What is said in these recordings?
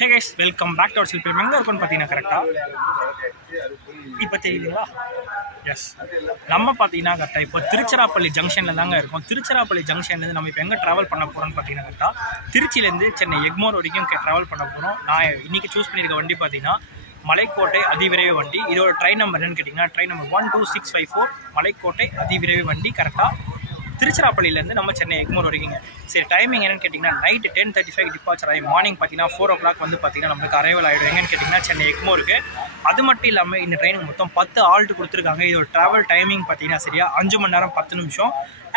Hey guys, welcome back to our Silpil. எங்க இருக்கோம்னு பார்த்தீங்கன்னா கரெக்டாக இப்போ தெரியுதுங்களா? எஸ், நம்ம பார்த்தீங்கன்னா கரெக்டாக இப்போ திருச்சிராப்பள்ளி ஜங்ஷனில் தாங்க இருக்கோம். திருச்சிராப்பள்ளி ஜங்ஷன்லேருந்து நம்ம இப்போ எங்கே ட்ராவல் பண்ண போகிறோம்னு பார்த்தீங்கன்னா கரெக்டாக திருச்சியிலேருந்து சென்னை எக்மோர் வரைக்கும் ட்ராவல் பண்ண போகிறோம். நான் இன்றைக்கி சூஸ் பண்ணியிருக்க வண்டி பார்த்தீங்கன்னா மலைக்கோட்டை அதிவிரைவு வண்டி. இதோட ட்ரெயின் நம்பர் என்னன்னு கேட்டிங்கன்னா ட்ரெயின் நம்பர் 12654 மலைக்கோட்டை அதிவிரைவு வண்டி. கரெக்டாக திருச்சிராப்பள்ளியிலேருந்து நம்ம சென்னை எக்மோர் வரைக்குங்க. சரி, டைமிங் என்னென்னு கேட்டிங்கன்னா நைட்டு 10:35 டிபார்ச்சர் ஆகி மார்னிங் பார்த்தீங்கன்னா 4 o'clock வந்து பார்த்தீங்கன்னா நம்மளுக்கு அரைவல் ஆகிடும். எங்கன்னு கேட்டிங்கன்னா சென்னை எக்மோருக்கு. அது மட்டும் இல்லாமல் இந்த ட்ரெயினுக்கு மொத்தம் 10 ஆல்ட்டு கொடுத்துருக்காங்க. இதோட ட்ராவல் டைமிங் பார்த்தீங்கன்னா சரியா 5 மணி நேரம் 10 நிமிஷம்.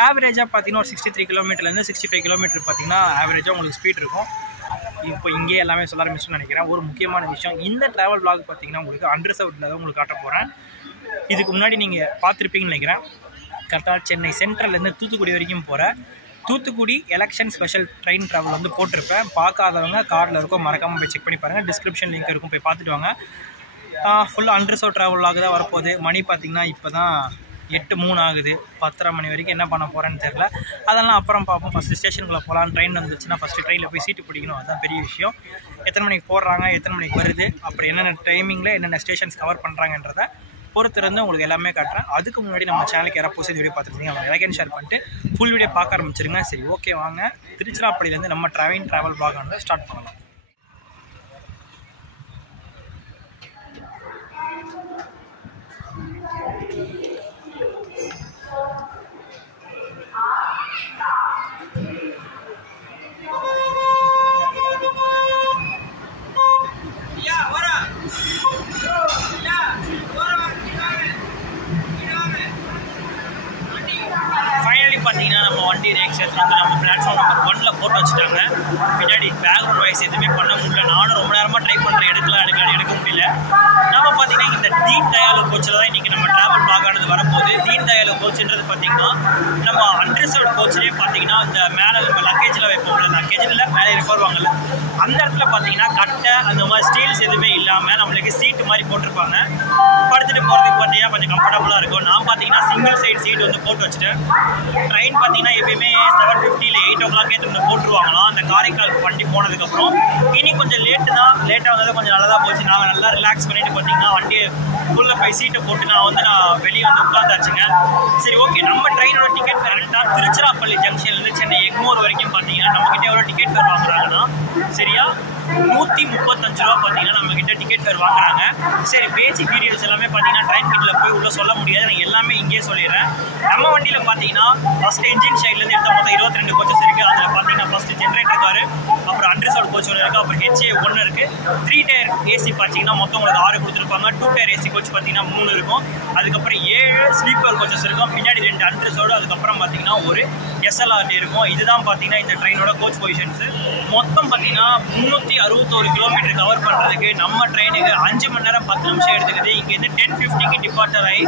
ஆவரேஜாக பார்த்தீங்கன்னா ஒரு 63 கிலோமீட்டர்லேருந்து 65 கிலோமீட்டர் பார்த்தீங்கன்னா ஆவரேஜாக உங்களுக்கு ஸ்பீட் இருக்கும். இப்போ இங்கே எல்லாமே சொல்ல ஆரம்பிச்சுன்னு நினைக்கிறேன். ஒரு முக்கியமான விஷயம், இந்த ட்ராவல் விளாக் பார்த்தீங்கன்னா உங்களுக்கு அன்ரிசர்வ்டில் தான் உங்களுக்கு காட்ட போகிறேன். இதுக்கு முன்னாடி நீங்கள் பார்த்துருப்பீங்கன்னு நினைக்கிறேன். கரெக்டாக சென்னை சென்ட்ரல்லேருந்து தூத்துக்குடி வரைக்கும் போகிற Thoothukudi election special train travel வந்து போட்டிருப்பேன். பார்க்காதவங்க கார்டில் இருக்கும், மறக்காமல் போய் செக் பண்ணி பாருங்கள். டிஸ்கிரிப்ஷன் லிங்க் இருக்கும், போய் பார்த்துட்டு வாங்க. ஃபுல்லாக அன்ரிசர்வ் ட்ராவலாக தான் வரப்போகுது. மணி பார்த்திங்கன்னா இப்போ தான் 8:03 ஆகுது. 10:30 மணி வரைக்கும் என்ன பண்ண போகிறேன்னு தெரில. அதெல்லாம் அப்புறம் பார்ப்போம். ஃபஸ்ட்டு ஸ்டேஷனுக்குள்ளே போகலாம். ட்ரெயின் வந்துச்சுன்னா ஃபஸ்ட்டு ட்ரெயினில் போய் சீட்டு பிடிக்கணும், அதுதான் பெரிய விஷயம். எத்தனை மணிக்கு போடுறாங்க, எத்தனை மணிக்கு வருது, அப்புறம் என்னென்ன டைமிங்கில் என்னென்ன ஸ்டேஷன்ஸ் கவர் பண்ணுறாங்கன்றதை பொறுத்திருந்து உங்களுக்கு எல்லாமே காட்டுறேன். அதுக்கு முன்னாடி நம்ம சேனலுக்கு யாராவது புதுசு வீடியோ பார்த்துருந்தீங்க அவங்க லைக் அண்ட் ஷேர் பண்ணிட்டு ஃபுல் வீடியோ பார்க்க ஆரம்பிச்சிருங்க. சரி, ஓகே, வாங்க திருச்சிராப்பள்ளியிலேருந்து நம்ம ட்ராவல் பிளாக் வந்து ஸ்டார்ட் பண்ணலாம். பார்த்தீங்கன்னா நம்ம வண்டி ரேக்ஸ் எடுத்துகிட்டு நம்ம பிளாட்ஃபார்ம் நம்பர் 1ல் போட்டு வச்சுட்டாங்க. பின்னாடி பேக்ரவுண்ட் வாய்ஸ் எதுவுமே பண்ண முடியல. நானும் ரொம்ப நேரமாக ட்ரை பண்ணுறேன், எடுக்க முடியல. நம்ம பார்த்தீங்கன்னா இந்த தீன் தயாள் கோச்சில் தான் இன்றைக்கி நம்ம ட்ராவல் பிளாக் ஆனது வரப்போகுது. தீன் தயாள் கோச்சுன்றது பார்த்தீங்கன்னா நம்ம அன்ரிசர்வ்டு கோச்சிலே பார்த்தீங்கன்னா இந்த மேலே நம்ம லக்கேஜில் வைப்போம்ல, லக்கேஜில் மேலே இருப்பாருவாங்கல்ல, அந்த இடத்துல பார்த்தீங்கன்னா கட்டை அந்த மாதிரி ஸ்டீல்ஸ் எதுவுமே இல்லாமல் நம்மளுக்கு சீட்டு மாதிரி போட்டிருப்பாங்க. படுத்துட்டு போகிறதுக்கு பார்த்தீங்கன்னா கொஞ்சம் கம்ஃபர்டபுளாக இருக்கும். நான் பார்த்தீங்கன்னா சிங்கிள் சைட் சீட் வந்து போட்டு வச்சுட்டேன். ட்ரெயின் பார்த்தீங்கன்னா எப்பயுமே 7:50 இல்லை 8 o'clock போட்டுருவாங்களாம். அந்த காரைக்கால் வண்டி போனதுக்கப்புறம் இன்னைக்கு கொஞ்சம் லேட்டாக வந்தது கொஞ்சம் நல்லதாக போச்சு. நாங்கள் நல்லா ரிலாக்ஸ் பண்ணிட்டு பார்த்தீங்கன்னா வண்டியை உள்ளே போய் சீட்டை போட்டு நான் வெளியே வந்து உட்காந்தாச்சுங்க. சரி, ஓகே, நம்ம ட்ரெயினோட டிக்கெட் ஃபேர் என்னன்னா திருச்சிராப்பள்ளி ஜங்ஷன்லேருந்து சென்னை எக்மோர் வரைக்கும் பார்த்தீங்கன்னா நம்மக்கிட்ட எவ்வளோ டிக்கெட் ஃபேர் வாங்குறாங்கன்னா சரியா 135 ரூபா பார்த்தீங்கன்னா நம்மக்கிட்ட டிக்கெட் ஃபேர் வாங்குறாங்க. சரி, பேசிக் டீடைல்ஸ் எல்லாமே பார்த்தீங்கன்னா ட்ரெயின் கிட்டில் போய் உள்ளே சொல்ல முடியாது, நான் எல்லாமே இங்கேயே சொல்லிடுறேன். நம்ம வண்டியில் பார்த்தீங்கன்னா ஃபஸ்ட் என்ஜின் சைட்லேருந்து எடுத்த மொத்தம் 22 கோச்சஸ் இருக்குது. அதில் பார்த்தீங்கன்னா ஃபஸ்ட்டு ஜென்ரேட்டர் காரு, அப்புறம் அன்ரிசர்வ்டு கோச் ஒன்று இருக்குது, அப்புறம் HA 1 இருக்குது. 3 டயர் ஏசி பார்த்தீங்கன்னா மொத்தம் உங்களுக்கு 6 கொடுத்துருப்பாங்க. 2 டயர் ஏசி கோச் பார்த்தீங்கன்னா 3 இருக்கும். அதுக்கப்புறம் 7 ஸ்லீப்பர் கோச்சஸ் இருக்கும். பின்னாடி 2 அன்ரிசர்வ்டு, அதுக்கப்புறம் பார்த்தீங்கன்னா ஒரு SLRT இருக்கும். இதுதான் பார்த்தீங்கன்னா இந்த ட்ரெயினோட கோச் பொசிஷன்ஸு. மொத்தம் பார்த்தீங்கன்னா 361 கிலோமீட்டர் கவர் பண்ணுறதுக்கு நம்ம ட்ரெயினுக்கு 5 மணி நேரம் 10 நிமிஷம் எடுத்துக்குது. இங்கேருந்து 10:50க்கு டிபார்ச்சர் ஆகி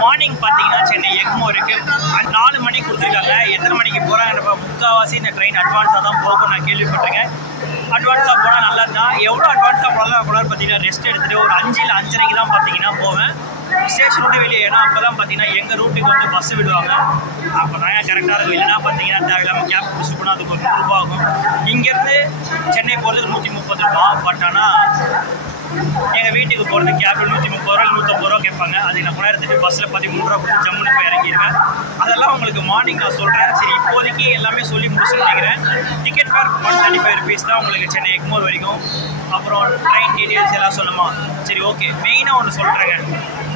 மார்னிங் பார்த்தீங்கன்னா சென்னை எக்மோருக்கு 4 மணிக்கு கொடுத்துருக்காங்க. எத்தனை மணிக்கு போகிறாங்க? முக்கால்வாசி இந்த ட்ரெயின் அட்வான்ஸாக தான் போகும், நான் கேள்விப்பட்டிருக்கேன். அட்வான்ஸாக போனால் நல்லா தான். எவ்வளோ அட்வான்ஸாக போனால் பார்த்தீங்கன்னா ரெஸ்ட் எடுத்துகிட்டு ஒரு 5 இல்லை 5:30க்கு தான் பார்த்தீங்கன்னா போவேன் ஸ்டேஷன் விட்டு வெளியே. ஏன்னா அப்போ தான் பார்த்தீங்கன்னா எங்கள் ரூட்டுக்கு வந்து பஸ்ஸு விடுவாங்க. அப்போ தான் கரெக்டாக இருக்கும். இல்லைன்னா பார்த்தீங்கன்னா தேவையில்லாமல் கேப் பிடிச்சி போனால் அதுக்கு ஒரு 100 ரூபா ஆகும். இங்கேருந்து சென்னை போகிறதுக்கு 130 ரூபா. பட் ஆனால் எங்கள் வீட்டுக்கு போகிறது கேப் 130 ரூபா 150 ரூபா கேட்பாங்க. அது நான் எடுத்துகிட்டு பஸ்ஸில் 13 ரூபா கொடுத்து ஜம்முன்னு போய் இறங்கிடுவேன். அதெல்லாம் உங்களுக்கு மார்னிங் நான் சொல்கிறேன். சரி, இப்போதைக்கு எல்லாமே சொல்லி முடிச்சுட்டு நினைக்கிறேன். டிக்கெட் ஃபேர் 135 rupees தான் உங்களுக்கு சென்னை எக்மோர் வரைக்கும். அப்புறம் ட்ரெயின் டீட்டெயில்ஸ் எல்லாம் சொல்லுமா? சரி, ஓகே, மெயினாக ஒன்று சொல்கிறேங்க.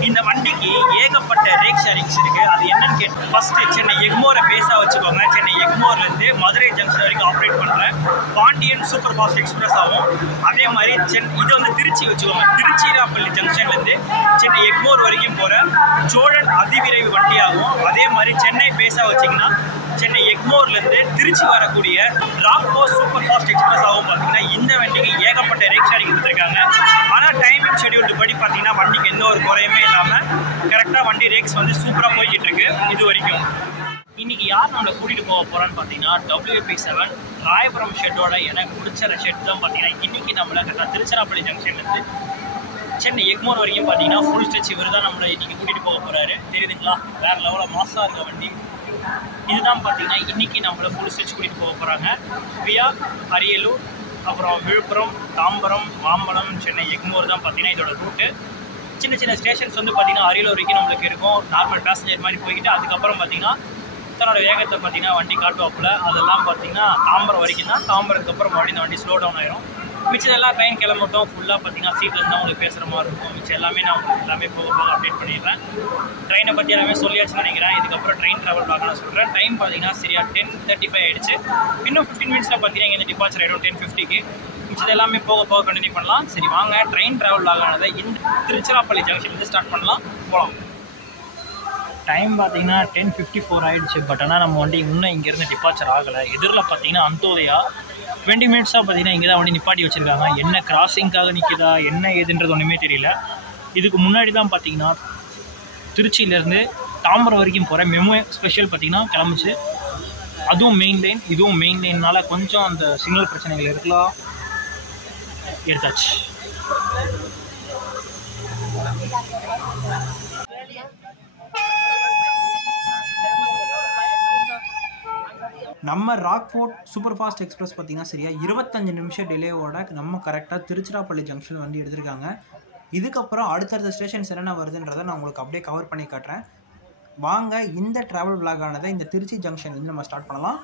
இந்த வண்டிக்கு ஏகப்பட்ட ரேக் ஷேரிங்ஸ் இருக்குது. அது என்னன்னு கேட்டு ஃபஸ்ட்டு சென்னை எக்மோரை பேஸாக வச்சுக்கோங்க. சென்னை எக்மோர்லேருந்து மதுரை ஜங்ஷன் வரைக்கும் ஆப்ரேட் பண்ணுறேன் பாண்டியன் சூப்பர் ஃபாஸ்ட் எக்ஸ்பிரஸ் ஆகும். அதே மாதிரி இது வந்து திருச்சி வச்சுக்கோங்க. திருச்சிராப்பள்ளி ஜங்ஷன்லேருந்து சென்னை எக்மோர் வரைக்கும் போகிற சோழன் அதிவிரைவு வண்டி ஆகும். அதே மாதிரி சென்னை பேஸாக வச்சிங்கன்னா சென்னை எக்மோர்லேருந்து திருச்சி வரக்கூடிய ராக்போ சூப்பர் ஃபாஸ்ட் எக்ஸ்பிரஸ் ஆகும். பார்த்தீங்கன்னா இந்த வண்டிக்கு ஏகப்பட்ட ரேக் ஷேரிங் கொடுத்துருக்காங்க. ஆனால் டைமிங் ஷெடியூல்டு படி பார்த்தீங்கன்னா வண்டிக்கு எந்த ஒரு குறையுமே இல்லாமல் கரெக்டாக வண்டி ரேக்ஸ் வந்து சூப்பராக போய்கிட்டு இருக்கு இது வரைக்கும். இன்றைக்கி யார் நம்மளை கூட்டிகிட்டு போக போகிறான்னு பார்த்தீங்கன்னா WP7 ராயபுரம் ஷெட்டோட எனக்கு பிடிச்ச ஷெட் தான் பார்த்தீங்கன்னா இன்றைக்கி நம்மளை கரெக்டாக திருச்சிராப்பள்ளி ஜங்ஷன்லேருந்து சென்னை எக்மோர் வரைக்கும் பார்த்தீங்கன்னா ஃபுல் ஸ்ட்ரெச் இவர் தான் நம்மளை இன்றைக்கி கூட்டிகிட்டு போக போகிறாரு. தெரியுதுங்களா? வேறு லெவலில் மாசாக இருக்க வண்டி. இதுதான் பார்த்தீங்கன்னா இன்றைக்கி நம்மளை ஃபுல் ஸ்ட்ரெச் கூட்டிகிட்டு போக போகிறாங்க. வியா அரியலூர் அப்புறம் விழுப்புரம், தாம்பரம், மாம்பலம், சென்னை, எக்மோர் தான் பார்த்தீங்கன்னா இதோட ரூட்டு. சின்ன சின்ன ஸ்டேஷன்ஸ் வந்து பார்த்தீங்கன்னா அரியலூர் வரைக்கும் நம்மளுக்கு இருக்கும். நார்மல் பேசஞ்சர் மாதிரி போய்கிட்டு அதுக்கப்புறம் பார்த்தீங்கன்னா தன்னோட வேகத்தை பார்த்தீங்கன்னா வண்டி காட்டுவாப்பில். அதெல்லாம் பார்த்தீங்கன்னா தாம்பரம் வரைக்கும் தான். தாம்பரத்துக்கு அப்புறம் மறுபடியும் இந்த வண்டி ஸ்லோ டவுன் ஆயிரும். மிச்சம் எல்லாம் ட்ரெயின் கிளம்பட்டும். ஃபுல்லாக பார்த்தீங்கன்னா சீட்டில் இருந்தால் உங்களுக்கு பேசுகிற மாதிரி இருக்கும். மிச்சம் எல்லாமே நான் உங்களுக்கு எல்லாமே போக போக அப்டேட் பண்ணிடுறேன். ட்ரெயினை பற்றி எல்லாமே சொல்லியாச்சுன்னு நினைக்கிறேன். இதுக்கப்புறம் ட்ரெயின் ட்ராவல் பார்க்க நான் சொல்கிறேன். டைம் பார்த்தீங்கன்னா சரியாக 10:35 ஆகிடுச்சு. இன்னும் 15 மினிட்ஸில் பார்த்தீங்கன்னா இங்கே டிபார்ச்சர் ஆகிடும் 10:50க்கு. மிச்சது எல்லாமே போக போக கண்டினியூ பண்ணலாம். சரி வாங்க, ட்ரெயின் ட்ராவல் ஆகானதை இந்த திருச்சிராப்பள்ளி ஜங்ஷன்லேருந்து ஸ்டார்ட் பண்ணலாம். போகலாம். டைம் பார்த்தீங்கன்னா 10:54 ஆகிடுச்சு. பட் ஆனால் நம்ம வண்டி இன்னும் இங்கேருந்து டிபார்ச்சர் ஆகலை. எதிரில் பார்த்தீங்கன்னா அந்தோதயா 20 மினிட்ஸாக பார்த்தீங்கன்னா இங்கே தான் வண்டி நிப்பாட்டி வச்சுருக்காங்க. என்ன கிராசிங்காக நிற்கிதா என்ன ஏதுன்றது ஒன்றுமே தெரியல. இதுக்கு முன்னாடி தான் பார்த்தீங்கன்னா திருச்சியிலேருந்து தாம்பரம் வரைக்கும் போகிற மெமோ ஸ்பெஷல் பார்த்தீங்கன்னா கிளம்பிச்சு. அதுவும் மெயின் லைன், இதுவும் மெயின் லைன்னால கொஞ்சம் அந்த சிக்னல் பிரச்சனைகள் இருக்கலாம். எடுத்தாச்சு. நம்ம ராக்ஃபோர்ட் சூப்பர் ஃபாஸ்ட் எக்ஸ்பிரஸ் பார்த்தீங்கன்னா சரியா 25 நிமிஷம் டிலேவோட நம்ம கரெக்டாக திருச்சிராப்பள்ளி ஜங்ஷன் வண்டி எடுத்திருக்காங்க. இதுக்கப்புறம் அடுத்தடுத்த ஸ்டேஷன்ஸ் என்னென்ன வருதுன்றதை நான் உங்களுக்கு அப்படியே கவர் பண்ணி காட்டுறேன். வாங்க, இந்த ட்ராவல் விளாக் ஆனதை இந்த திருச்சி ஜங்ஷன்லேருந்து நம்ம ஸ்டார்ட் பண்ணலாம்.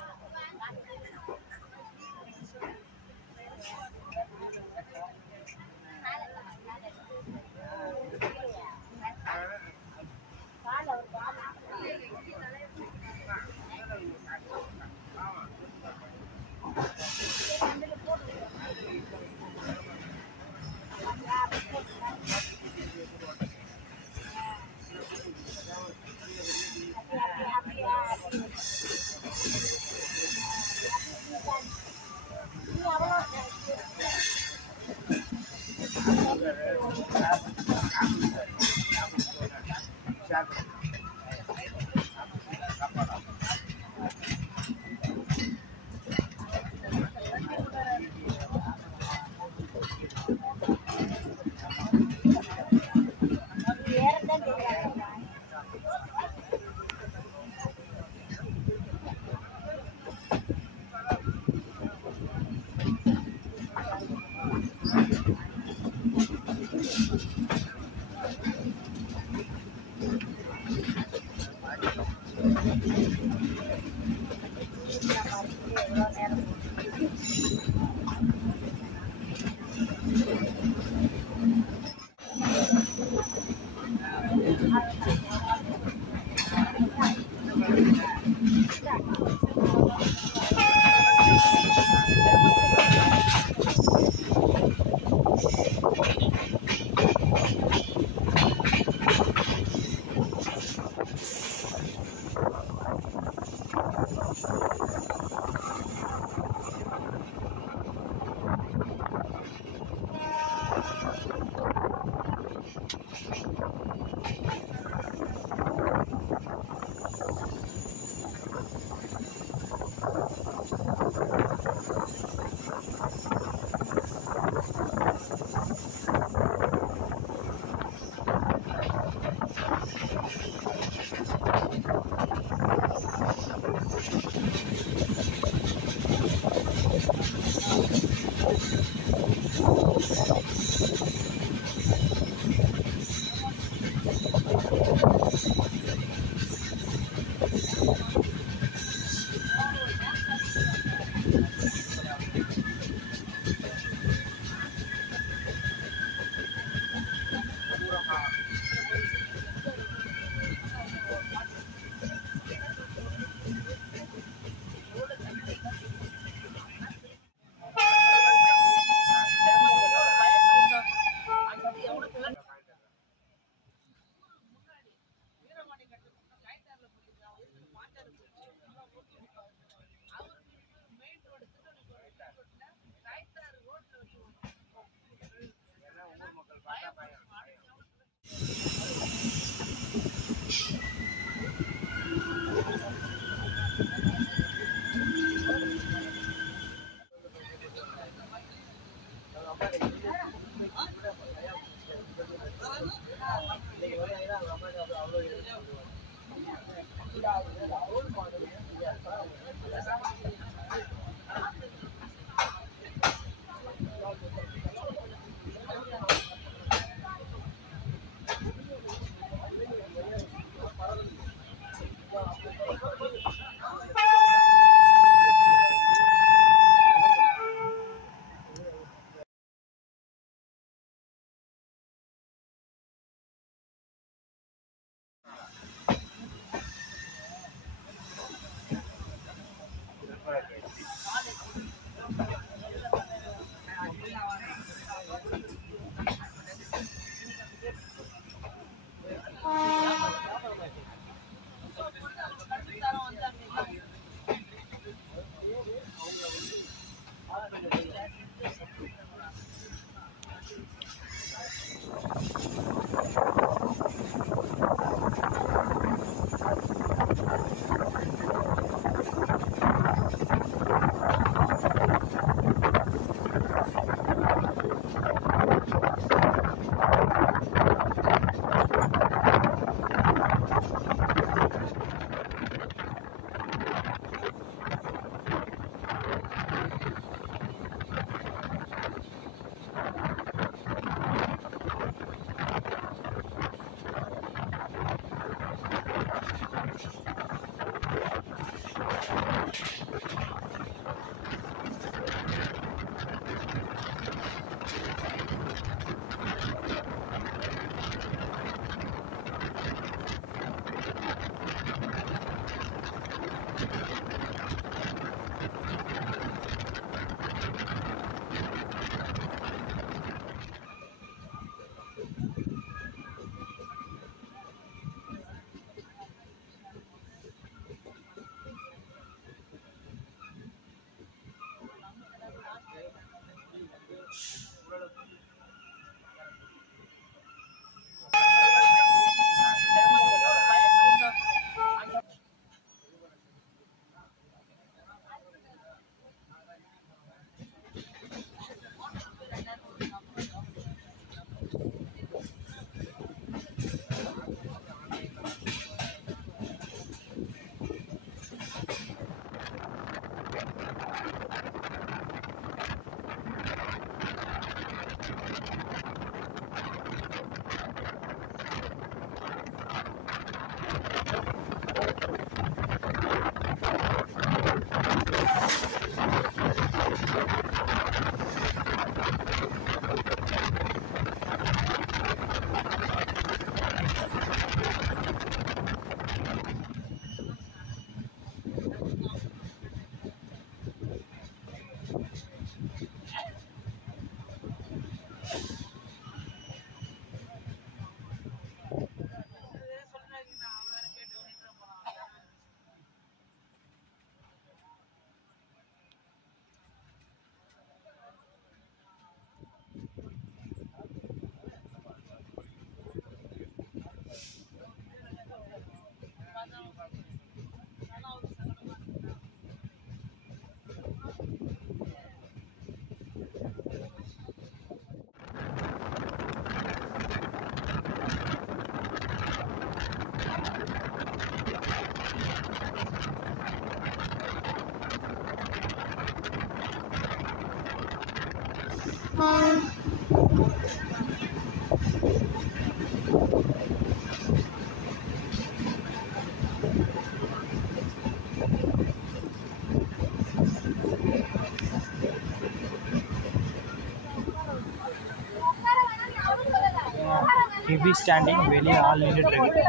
ஹெவி ஸ்டாண்டிங், வெளியே ஆள் நின்றுட்டு இருக்கு.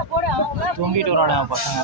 தூங்கிட்டு வராங்க பசங்க.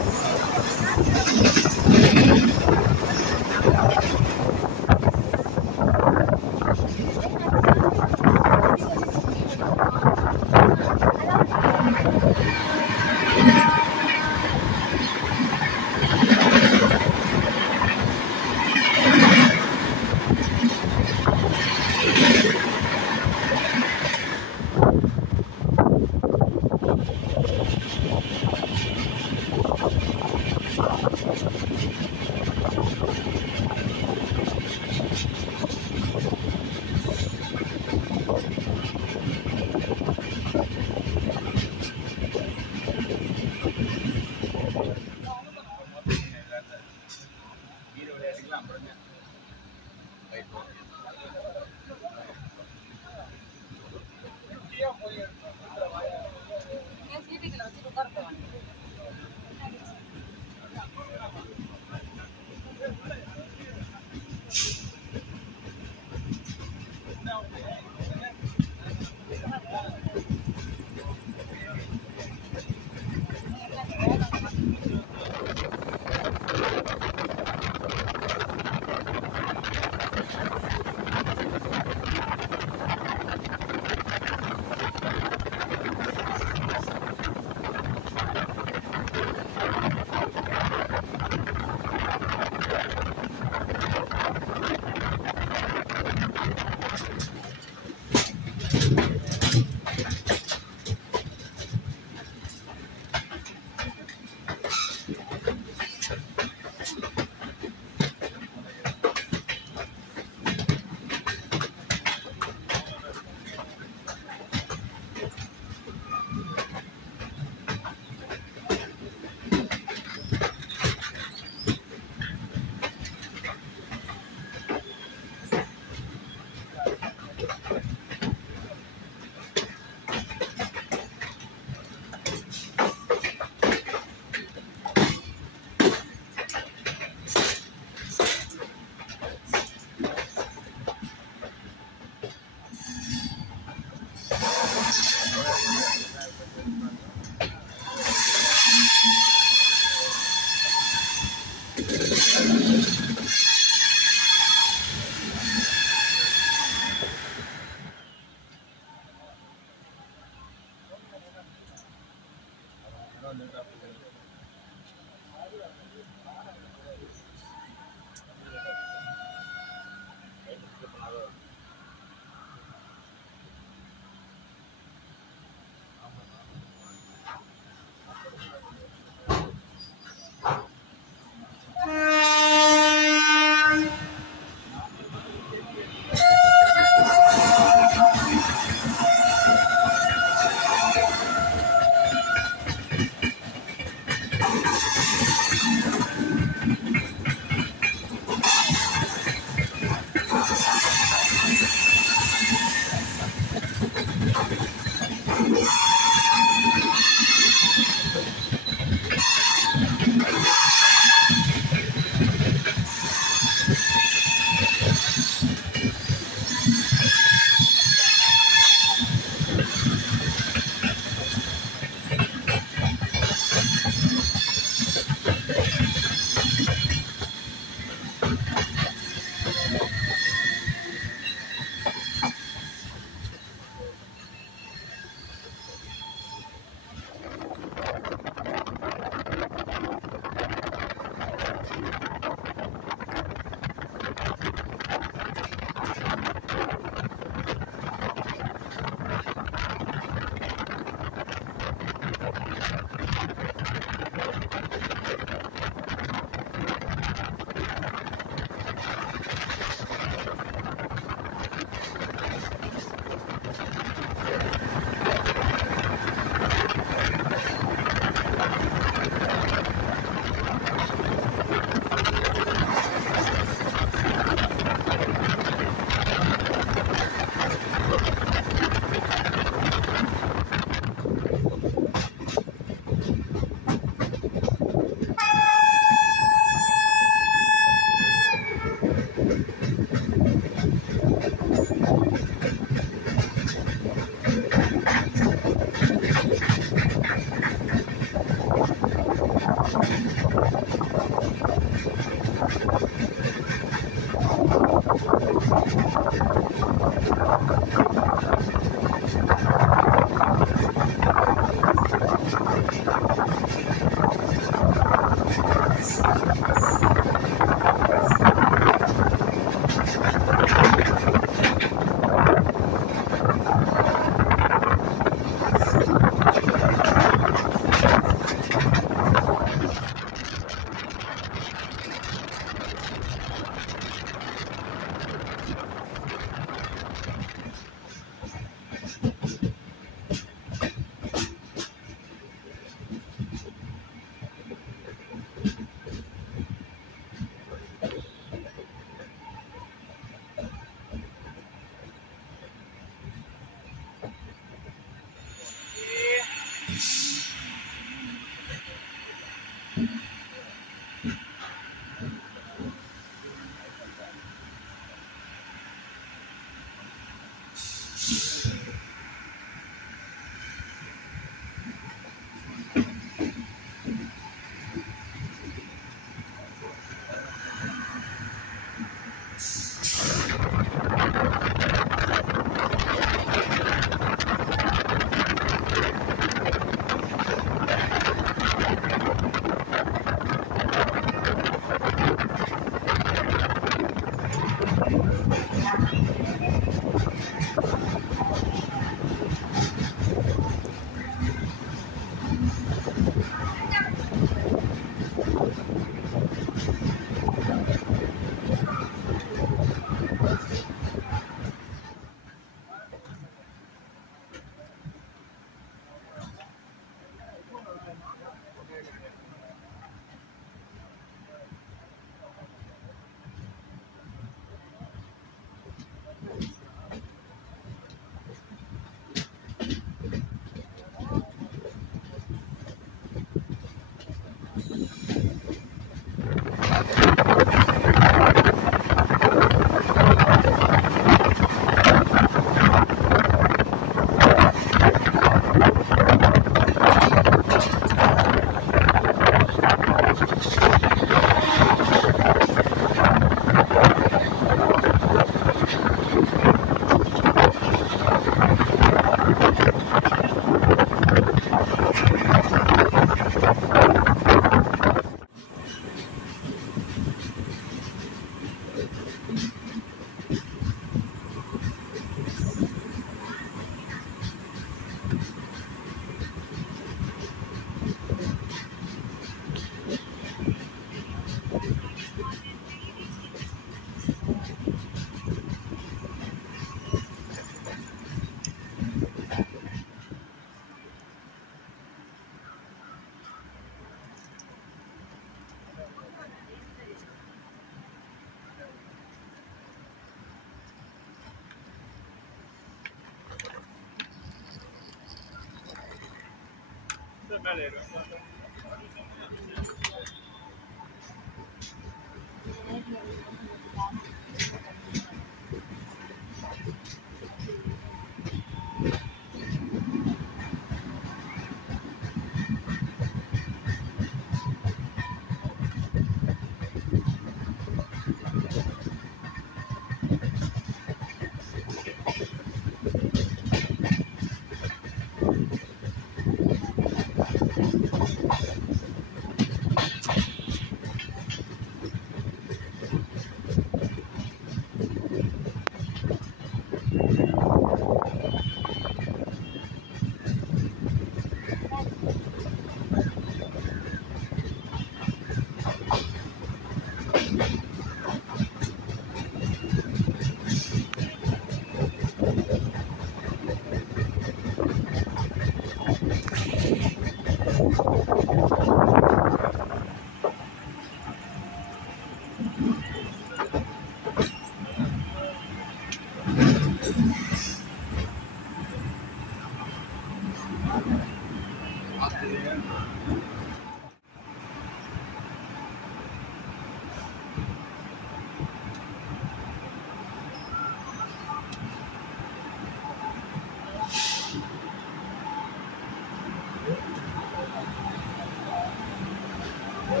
ஹே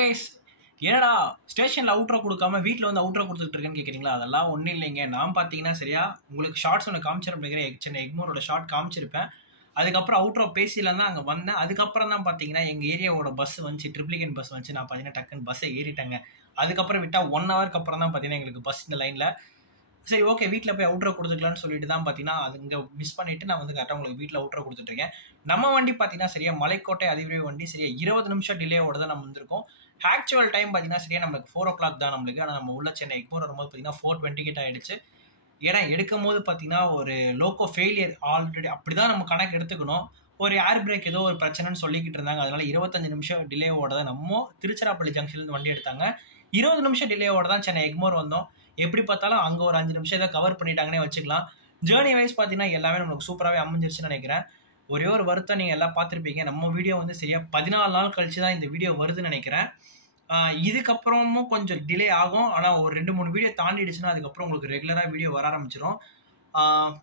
கைஸ், என்னடா ஸ்டேஷனில் அவுட்ரோ கொடுக்காம வீட்டில் வந்து அவுட்ரோ கொடுத்துட்டு இருக்கேன்னு கேட்குறீங்களா? அதெல்லாம் ஒன்றும் இல்லைங்க. நான் பார்த்தீங்கன்னா சரியா உங்களுக்கு ஷார்ட்ஸ் ஒன்று காமிச்சிருப்பேன், சென்னை எக்மோரோட ஷார்ட் காமிச்சிருப்பேன். அதுக்கப்புறம் அவுட்ரோ பேசியில் தான் அங்கே வந்தேன். அதுக்கப்புறம் தான் பார்த்தீங்கன்னா எங்கள் ஏரியாவோட பஸ் வந்துச்சு, ட்ரிப்ளிகன் பஸ் வந்துச்சு. நான் பார்த்தீங்கன்னா டக்குன்னு பஸ்ஸை ஏறிட்டேங்க. அதுக்கப்புறம் விட்டால் 1 ஹவருக்கு அப்புறம் தான் பார்த்தீங்கன்னா எங்களுக்கு பஸ் இந்த லைனில். சரி, ஓகே, வீட்டில் போய் அவுட்ரோ கொடுத்துக்கலான்னு சொல்லிட்டு தான் பார்த்தீங்கன்னா அது இங்கே மிஸ் பண்ணிவிட்டு நான் வந்து கரெக்டாக உங்களுக்கு வீட்டில் அவுட்ரோ கொடுத்துட்ருக்கேன். நம்ம வண்டி பார்த்தீங்கன்னா சரியா மலைக்கோட்டை அதிவிரைவு வண்டி, சரியா 20 நிமிஷம் டிலேவோட தான் நம்ம வந்திருக்கோம். ஆக்சுவல் டைம் பார்த்தீங்கன்னா சரியா நம்மளுக்கு 4 o'clock தான் நம்மளுக்கு. ஆனால் நம்ம உள்ள சென்னை எக்மோர் வரும்போது பார்த்தீங்கன்னா 4:20 ஆகிடுச்சு. ஏன்னா எடுக்கும் போது பார்த்தீங்கன்னா ஒரு லோக்கோ ஃபெயிலியர் ஆல்ரெடி அப்படி தான் நம்ம கணக்கு எடுத்துக்கணும். ஒரு ஏர் பிரேக் ஏதோ ஒரு பிரச்சனைன்னு சொல்லிக்கிட்டு இருந்தாங்க. அதனால 25 நிமிஷம் டிலேவோட தான் நம்ம திருச்சிராப்பள்ளி ஜங்ஷன்லேருந்து வண்டி எடுத்தாங்க. 20 நிமிஷம் டிலேவோட தான் சென்னை எக்மோர் வந்தோம். எப்படி பார்த்தாலும் அங்கே ஒரு 5 நிமிஷம் ஏதாவது கவர் பண்ணிட்டாங்கன்னே வச்சுக்கலாம். ஜேர்னி வைஸ் பார்த்தீங்கன்னா எல்லாமே நம்மளுக்கு சூப்பராகவே அமைஞ்சிருச்சுன்னு நினைக்கிறேன். ஒரே ஒரு வருத்தம் நீங்கள் எல்லாம் பார்த்துருப்பீங்க, நம்ம வீடியோ வந்து சரியா 14 நாள் கழிச்சு தான் இந்த வீடியோ வருதுன்னு நினைக்கிறேன். இதுக்கப்புறமும் கொஞ்சம் டிலே ஆகும். ஆனால் ஒரு 2-3 வீடியோ தாண்டிடுச்சுன்னா அதுக்கப்புறம் உங்களுக்கு ரெகுலராக வீடியோ வர ஆரம்பிச்சிடும்.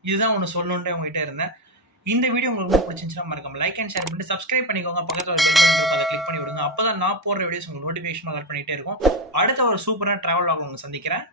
இதுதான் ஒன்று சொல்லணுன்ட்டு உங்ககிட்ட இருந்தேன். இந்த வீடியோ உங்களுக்கு ரொம்ப பிடிச்சிருந்துச்சுன்னா மறக்காம லைக் அண்ட் ஷேர் பண்ணிட்டு சப்ஸ்கிரைப் பண்ணிக்கோங்க. பக்கத்தில் ஒரு பெல் பட்டன் இருக்கும், அதை கிளிக் பண்ணி விடுங்க. அப்போ தான் நான் போடுற வீடியோஸ் உங்களுக்கு நோட்டிஃபிகேஷன் கலெக்ட் பண்ணிகிட்டே இருக்கும். அடுத்த ஒரு சூப்பரான ட்ராவல் வ்ளாக் உங்களுக்கு சந்திக்கிறேன்.